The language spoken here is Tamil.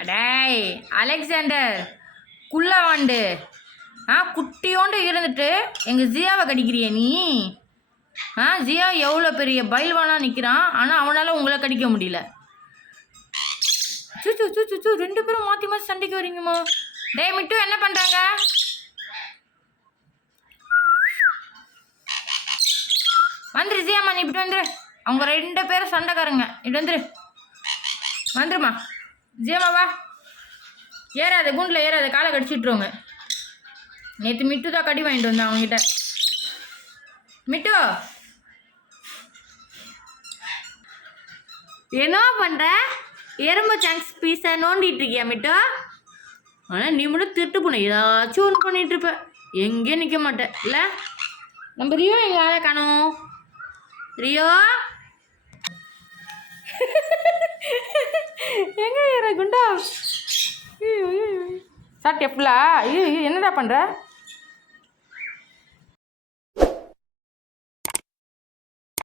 அடேய் அலெக்சாண்டர் குள்ளவாண்டு, குட்டியோண்டு இருந்துட்டு எங்கள் ஜியாவை கடிக்கிறிய நீ? ஜியா எவ்வளோ பெரிய பைல்வானா நிற்கிறான், ஆனால் அவனால் உங்களை கடிக்க முடியல. சுச்சு சுச்சு சுச்சு 2 பேரும் மாற்றி மாற்றி சண்டைக்கு வரீங்கம்மா. டே மிட்டு என்ன பண்ணுறாங்க? வந்துரு ஜியாம்மா, நீ இப்படி வந்துரு. அவங்க 2 பேரும் சண்டைக்காரங்க. இப்படி வந்துரு, வந்துருமா ஜியாம்மா. வா, ஏறாத குண்டில் ஏறாத, காலை கடிச்சிட்ருவோங்க. நேற்று மிட்டு தான் கடி வாங்கிட்டு வந்தேன் அவங்ககிட்ட. மிட்டு என்ன பண்ணுற? எறும்பு சாங்ஸ் பீஸை நோண்டிட்டு இருக்கியா மிட்டு? ஆனால் நீ மட்டும் திருட்டு போன ஏதாச்சும் ஒன்று பண்ணிட்டு இருப்ப, எங்கேயும் நிற்க மாட்டேன் இல்லை? நம்ம ரியோ எங்கள் ஆளை காணோம். ரியோ எங்கே ஏற குண்டா? சாப்பிட்டியா ஃபுல்லா? என்னடா பண்ணுற?